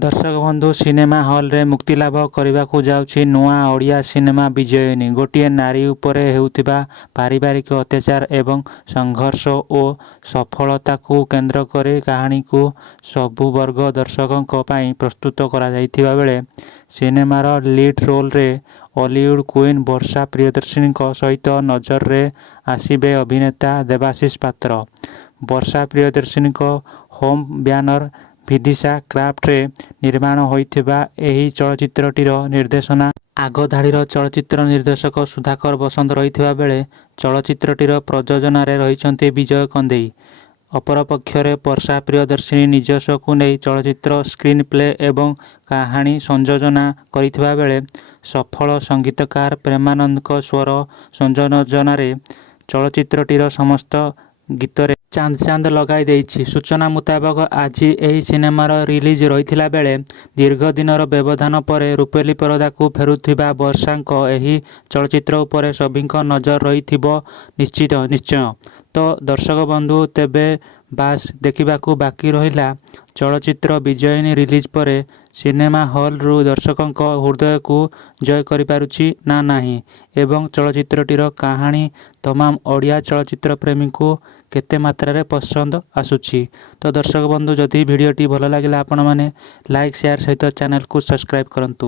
दर्शक बंधु cinema hall रे मुक्तिलाभ करने जाऊँगी नुआ ओडिया सिनेमा विजयिनी गोटे नारी उपरे हेउथिबा पारिवारिक अत्याचार एवं संघर्ष और सफलता को केंद्र करे कहानी को सबु वर्ग दर्शकों पई प्रस्तुत करा जाइथिबा बेले सिनेमार लीड रोल रे हॉलीवुड क्वीन वर्षा प्रियदर्शिनी सहित नजर रे आसिबे अभिनेता Debashish Patra. Barsha Priyadarshini home banner Vidisha craft रे निर्माण होइथिबा एही चलचित्रटीर निर्देशना आगधाड़ीर चलचित्र निर्देशक सुधाकर बसंत रहिथिबा बेले चलचित्रटीर प्रयोजन रे रहिचंती विजय कंदेई। अपरपक्षरे वर्षा प्रियदर्शिनी निजस्व को नहीं चलचित्र स्क्रीन प्ले एवं कहानी संयोजना करिथिबा बेले सफल संगीतकार प्रेमानंद स्वर संयोजन चलचित्रटीर समस्त गीत रे चांद चांद लगाई देइछि। सूचना मुताबक आज यही सिनेमार रिलीज रही बेले दीर्घ दिनर व्यवधान पर रूपेली परदा को फेरुथिबा वर्षांक एही चलचित्र उपरे सभिंक नजर रही निश्चय। तो दर्शक बंधु तेबे बास देखा बाकी रहिला चलचित्र विजयिनी रिलीज पर सिनेमा हॉल रु दर्शकों हृदय को जय करि पारुछि ना नाही एवं चलचित्रटीर कहानी तमाम ओडिया चलचित्र प्रेमी को केते मात्रा रे पसंद आसुछि। तो दर्शक बंधु जदि वीडियोटी भल लागिला आपण माने लाइक शेयर सहित चैनल को सब्सक्राइब करंतु।